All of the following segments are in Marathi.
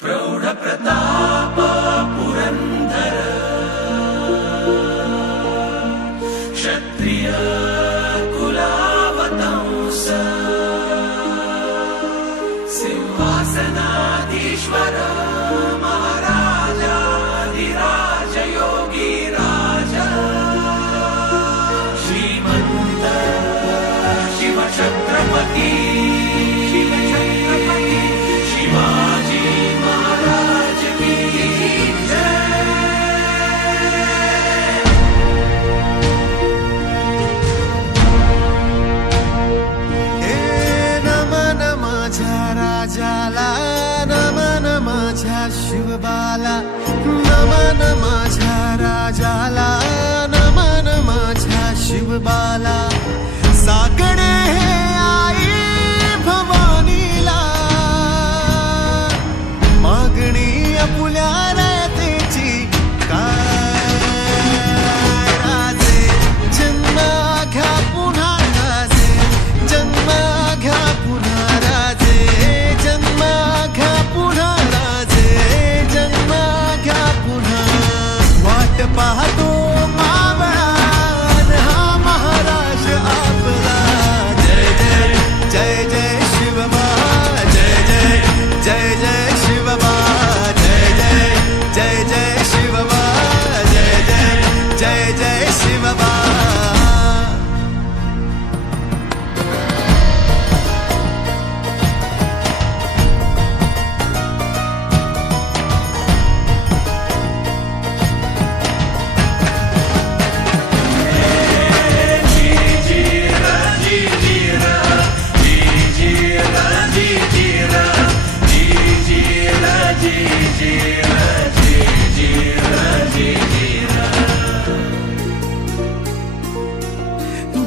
प्रौढ प्रताप पुरंदर क्षत्रिय कुलावतंस सिंहासनाधीश्वर महाराजाधिराज योगी राजा श्रीमंत शिवछत्रपती शिवाजी महाराज की जय। नमन माझ्या राजाला, नमन माझ्या शिवबाला, नमन माझ्या राजाला, नमन माझ्या शिवबाला। साकडे हे आई भवानीला, मागणी आपुल्या रयतेची काय राजे। जन्म घ्या पुन्हा राजे, जन्म घ्या पुन्हा राजे, जन्म घ्या पुन्हा राजे, जन्म घ्या पुन्हा। वाट पाहतो मावळा हा महाराज आपला। जय जय जय जय शिवबा, जय जय जय जय शिवबा, जय जय जय जय शिवबा, जय जय जय जय शिवबा।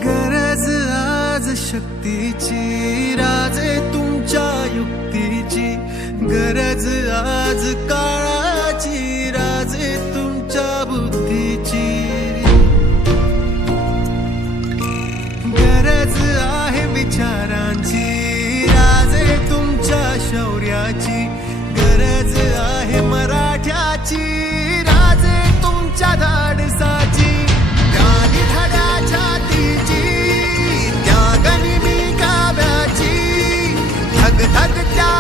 गरज आज शक्तीची राजे तुमच्या युक्तीची, गरज आज काळाची राजे तुमच्या बुद्धीची। गरज आहे विचारांची राजे तुमच्या शौर्याची, गरज आहे मराठ्याची राजे तुमच्या धाडसाची। ज्ञानी धड्याच्या तीची, त्यागनिमी काव्याची, धग धग त्या